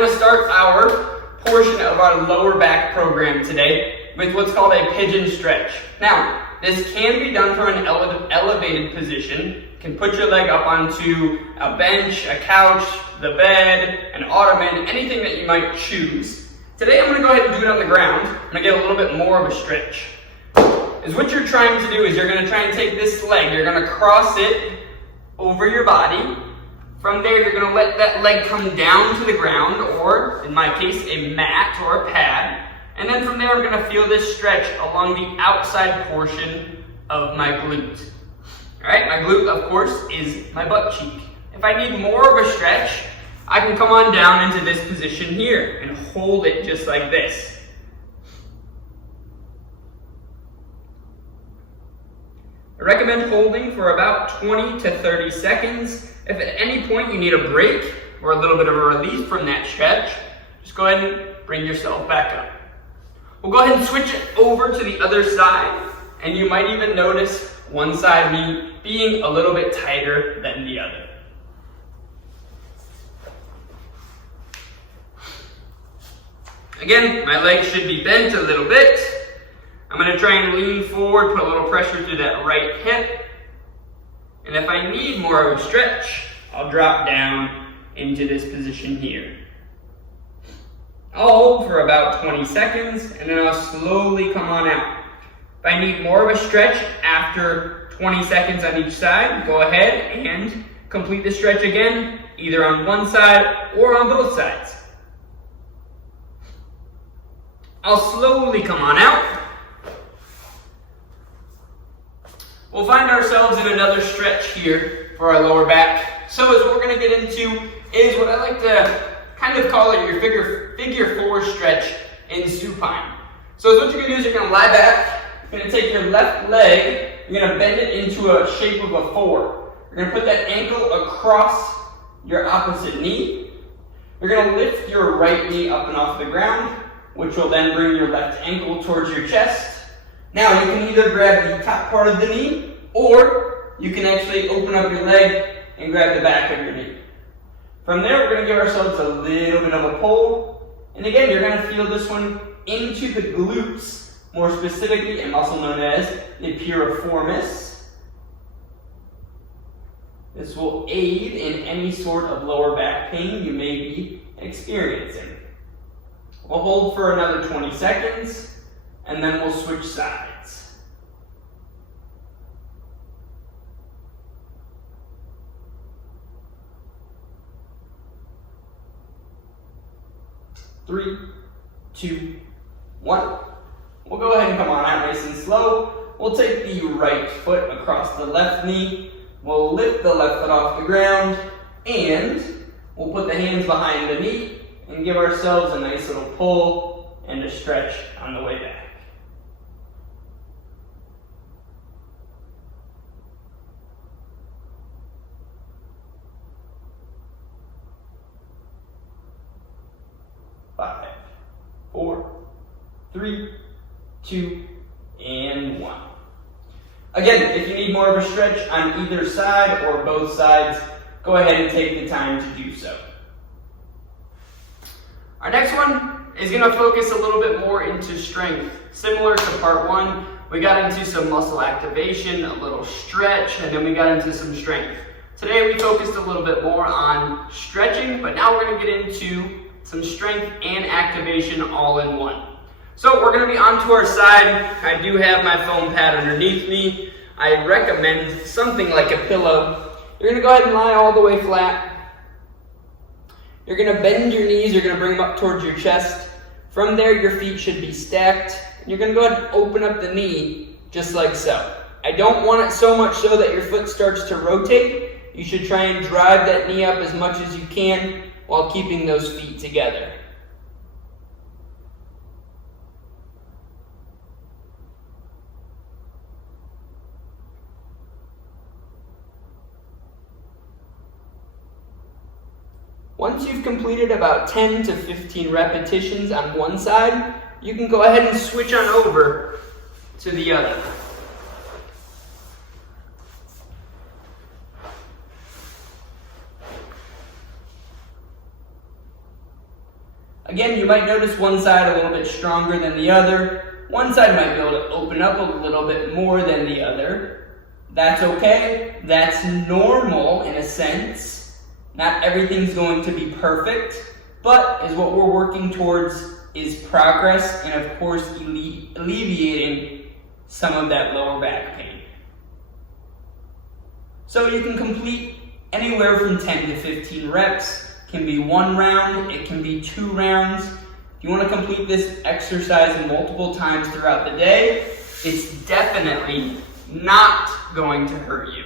going to start our portion of our lower back program today with what's called a pigeon stretch. Now, this can be done from an elevated position. You can put your leg up onto a bench, a couch, the bed, an ottoman, anything that you might choose. Today I'm going to go ahead and do it on the ground. I'm going to get a little bit more of a stretch. Is what you're trying to do is you're going to try and take this leg, you're going to cross it over your body. From there, you're going to let that leg come down to the ground, or in my case, a mat or a pad. And then from there, I'm going to feel this stretch along the outside portion of my glute. All right, my glute, of course, is my butt cheek. If I need more of a stretch, I can come on down into this position here and hold it just like this. I recommend holding for about 20 to 30 seconds. If at any point you need a break or a little bit of a relief from that stretch, just go ahead and bring yourself back up. We'll go ahead and switch it over to the other side, and you might even notice one side being a little bit tighter than the other. Again, my legs should be bent a little bit. I'm going to try and lean forward, put a little pressure through that right hip. And if I need more of a stretch, I'll drop down into this position here. I'll hold for about 20 seconds, and then I'll slowly come on out. If I need more of a stretch after 20 seconds on each side, go ahead and complete the stretch again, either on one side or on both sides. I'll slowly come on out. We'll find ourselves in another stretch here for our lower back. So as what we're going to get into is what I like to kind of call it your figure four stretch in supine. So what you're going to do is you're going to lie back. You're going to take your left leg, you're going to bend it into a shape of a 4. You're going to put that ankle across your opposite knee. You're going to lift your right knee up and off the ground, which will then bring your left ankle towards your chest. Now you can either grab the top part of the knee, or you can actually open up your leg and grab the back of your knee. From there, we're going to give ourselves a little bit of a pull. And again, you're going to feel this one into the glutes, more specifically a muscle known as the piriformis. This will aid in any sort of lower back pain you may be experiencing. We'll hold for another 20 seconds. And then we'll switch sides. Three, two, one. We'll go ahead and come on out nice and slow. We'll take the right foot across the left knee. We'll lift the left foot off the ground, and we'll put the hands behind the knee and give ourselves a nice little pull and a stretch on the way back. Five, four, three, two, and one. Again, if you need more of a stretch on either side or both sides, go ahead and take the time to do so. Our next one is going to focus a little bit more into strength. Similar to part one, we got into some muscle activation, a little stretch, and then we got into some strength. Today we focused a little bit more on stretching, but now we're going to get into some strength and activation all in one. So we're going to be onto our side. I do have my foam pad underneath me. I recommend something like a pillow. You're going to go ahead and lie all the way flat. You're going to bend your knees. You're going to bring them up towards your chest. From there, your feet should be stacked. You're going to go ahead and open up the knee just like so. I don't want it so much so that your foot starts to rotate. You should try and drive that knee up as much as you can while keeping those feet together. Once you've completed about 10 to 15 repetitions on one side, you can go ahead and switch on over to the other. Again, you might notice one side a little bit stronger than the other. One side might be able to open up a little bit more than the other. That's okay. That's normal in a sense. Not everything's going to be perfect, but is what we're working towards is progress and of course alleviating some of that lower back pain. So you can complete anywhere from 10 to 15 reps. It can be 1 round, it can be 2 rounds. If you want to complete this exercise multiple times throughout the day, it's definitely not going to hurt you.